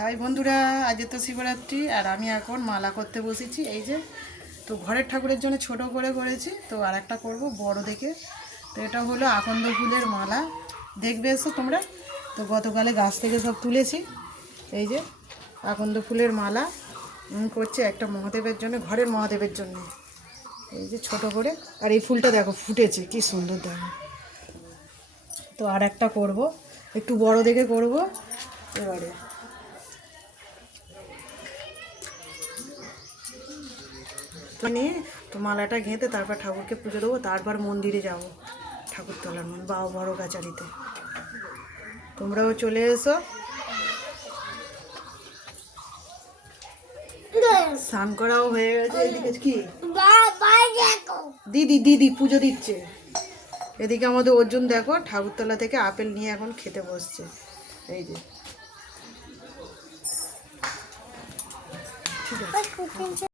High বন্ধুরা, আজ তো শিবরাত্রি আর আমি এখন মালা করতে বসেছি। এই যে তো ঘরের ঠাকুরের জন্য ছোট করে করেছি, তো আর একটা করবো বড় দেখে। তো এটা হলো আকন্দ ফুলের মালা, দেখবে এসো তোমরা। তো গতকালে গাছ থেকে সব তুলেছি। এই যে আকন্দ ফুলের মালা করছে একটা মহাদেবের জন্য, ঘরের মহাদেবের জন্য। এই যে ছোট করে, আর এই ফুলটা দেখো ফুটেছে কি সুন্দর দেখো। তো আর একটা করবো, একটু বড় দেখে করব এবারে। তো নিয়ে তো মালাটা গেঁথে তারপর ঠাকুরকে পুজো দেবো, তারপর মন্দিরে যাব ঠাকুর তোলার বাবা বড় কাচারিতে। তোমরাও চলে এসো। স্নান করাও হয়ে গেছে। এদিকে কি দিদি দিদি পুজো দিচ্ছে। এদিকে আমাদের অর্জুন দেখো ঠাকুরতলা থেকে আপেল নিয়ে এখন খেতে বসছে। এই যে ঠিক আছে।